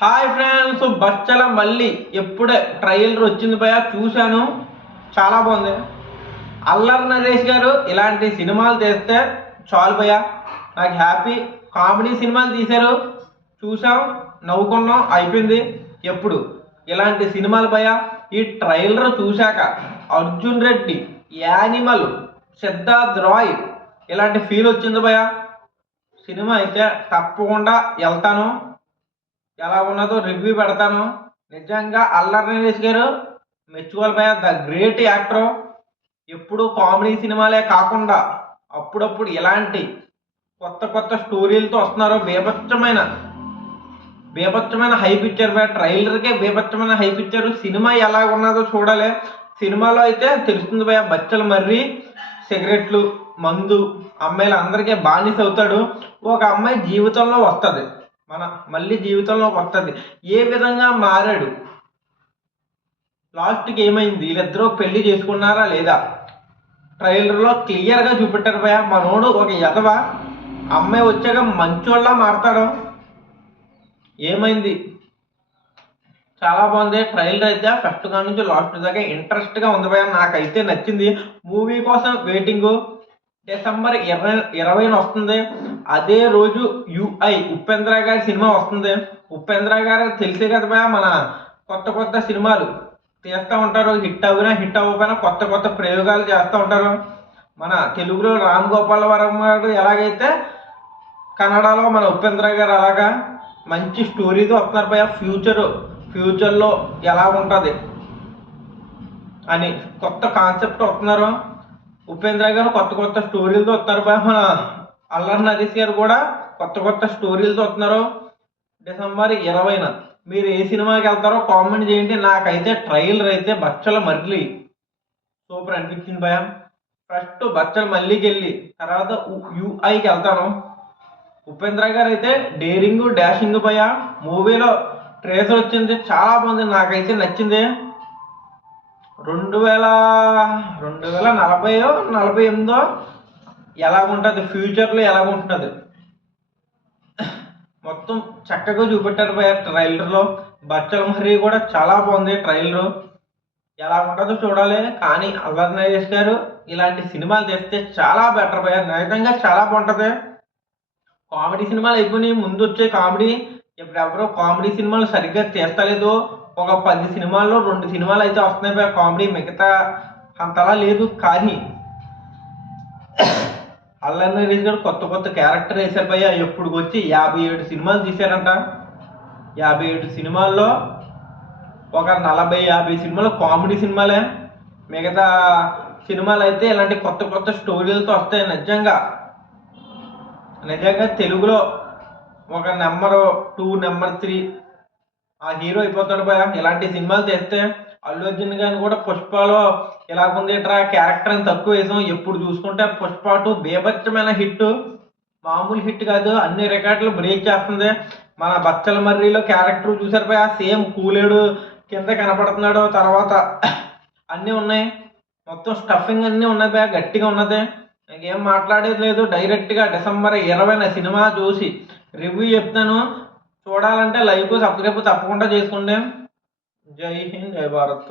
Hi friends, బచ్చల మళ్ళీ ఎప్పుడే trailer వచ్చింది భయ చూశాను. చాలా బాగుంది. అల్లరి నరేష్ గారు ఇలాంటి సినిమాలు తీస్తే చాలు భయ, నాకు హ్యాపీ. కామెడీ సినిమాలు తీశారు, చూసాం, నవ్వుకున్నాం, అయిపోయింది. ఎప్పుడు ఇలాంటి సినిమాలు భయ. ఈ ట్రైలర్ చూశాక అర్జున్ రెడ్డి, యానిమల్, సిద్ధార్థ్ రాయ్ ఇలాంటి ఫీల్ వచ్చింది భయ. సినిమా అయితే తప్పకుండా వెళ్తాను, ఎలా ఉన్నదో రివ్యూ పెడతాను. నిజంగా అల్లరి నరేష్ గారు మెచ్చుకోవాలి భయ, ద గ్రేట్ యాక్టర్. ఎప్పుడు కామెడీ సినిమాలే కాకుండా అప్పుడప్పుడు ఇలాంటి కొత్త కొత్త స్టోరీలతో వస్తున్నారు. బేభత్సమైన బేభత్సమైన హైప్ ఇచ్చారు భయ. ట్రైలర్కే బేభత్సమైన హైప్ ఇచ్చారు. సినిమా ఎలా ఉన్నదో చూడాలి. సినిమాలో అయితే తెలుస్తుంది భయ, బచ్చల మర్రి సిగరెట్లు, మందు, అమ్మాయిలు అందరికీ బానిస అవుతాడు. ఒక అమ్మాయి జీవితంలో వస్తుంది, మళ్ళీ జీవితంలోకి వస్తుంది. ఏ విధంగా మారాడు, లాస్ట్కి ఏమైంది, వీళ్ళిద్దరూ పెళ్లి చేసుకున్నారా లేదా, ట్రైలర్లో క్లియర్గా చూపెట్టారు భయ. మనోడు ఒక ఎదవ, అమ్మాయి వచ్చాక మంచోళ్ళ మారతాడు. ఏమైంది, చాలా బాగుంది. ట్రైలర్ అయితే ఫస్ట్ కా నుంచి లాస్ట్ దాకా ఇంట్రెస్ట్గా ఉంది భయ. నాకైతే నచ్చింది. మూవీ కోసం వెయిటింగు. డిసెంబర్ 20న వస్తుంది. అదే రోజు యుఐ ఉపేంద్ర గారి సినిమా వస్తుంది. ఉపేంద్ర గారు తెలిసే కదా భయ, మన కొత్త కొత్త సినిమాలు తీస్తూ ఉంటారు. హిట్ అవ్వినా హిట్ అవ్వకపోయినా కొత్త కొత్త ప్రయోగాలు చేస్తూ ఉంటారు. మన తెలుగులో రామ్ గోపాల్ వరం గారు ఎలాగైతే, కన్నడలో మన ఉపేంద్ర గారు అలాగా మంచి స్టోరీతో వస్తున్నారు భయ. ఫ్యూచర్లో ఎలా ఉంటుంది అని కొత్త కాన్సెప్ట్ వస్తున్నారు. ఉపేంద్ర గారు కొత్త కొత్త స్టోరీలతో వస్తున్నారు భయ. మన అల్లరి నరేష్ గారు కూడా కొత్త కొత్త స్టోరీలతో వస్తున్నారు. డిసెంబర్ 20న మీరు ఏ సినిమాకి వెళ్తారో కామెంట్ చేయండి. నాకైతే ట్రైలర్ అయితే బచ్చల మర్రి సూపర్ అనిపించింది భయ. ఫస్ట్ బచ్చల మల్లికి వెళ్ళి తర్వాత యుఐకి వెళ్తాను. ఉపేంద్ర గారు అయితే డేరింగ్ డాషింగ్ భయ. మూవీలో ట్రేసర్ వచ్చింది, చాలా బాగుంది, నాకైతే నచ్చింది. 2048 ఎలాగుంటుంది, ఫ్యూచర్లో ఎలాగుంటుంది మొత్తం చక్కగా చూపెట్టారు భయ ట్రైలర్లో. బచ్చల మర్రి కూడా చాలా బాగుంది. ట్రైలరు ఎలా ఉంటుందో చూడాలి. కానీ అల్లరి నరేష్ గారు ఇలాంటి సినిమాలు తెస్తే చాలా బెటర్ భయ, నిజంగా చాలా బాగుంటుంది. కామెడీ సినిమాలు అయిపోయినాయి, ముందు వచ్చే కామెడీ. ఇప్పుడు ఎవరో కామెడీ సినిమాలు సరిగ్గా తీస్తలేదు. ఒక 10 సినిమాల్లో 2 సినిమాలు అయితే వస్తున్నాయి భయ కామెడీ, మిగతా అంతలా లేదు. కానీ అల్లరి నరేష్ గారు కొత్త కొత్త క్యారెక్టర్ వేశారు భయ. ఎప్పుడు వచ్చి 57 సినిమాలు తీశారంట. 57 సినిమాల్లో ఒక 40-50 సినిమాలు కామెడీ సినిమాలే. మిగతా సినిమాలు అయితే ఇలాంటి కొత్త కొత్త స్టోరీలతో వస్తాయి. నిజంగా తెలుగులో ఒక నెంబర్ 2, నెంబర్ 3 ఆ హీరో అయిపోతాడు భయ ఇలాంటి సినిమాలు తెస్తే. అల్లు అర్జున్ గారిని కూడా పుష్పలో ఇలాగుంది ఇట్రా క్యారెక్టర్ అని తక్కువ వేసాం. ఎప్పుడు చూసుకుంటే పుష్ప 2 బేభత్సమైన హిట్, మామూలు హిట్ కాదు, అన్ని రికార్డులు బ్రేక్ చేస్తుంది. మన బచ్చల మర్రిలో క్యారెక్టర్ చూసారు భయ, సేమ్ కూలేడు కింద కనపడుతున్నాడు. తర్వాత అన్నీ ఉన్నాయి, మొత్తం స్టఫింగ్ అన్నీ ఉన్నాయి భయ, గట్టిగా ఉన్నది. ఇంకేం మాట్లాడేది లేదు. డైరెక్ట్గా డిసెంబర్ 20న సినిమా చూసి రివ్యూ చెప్తాను. చూడాలంటే లైక్, సబ్స్క్రైబ్ తప్పకుండా చేసుకోండి. జై హింద్, జై భారత్.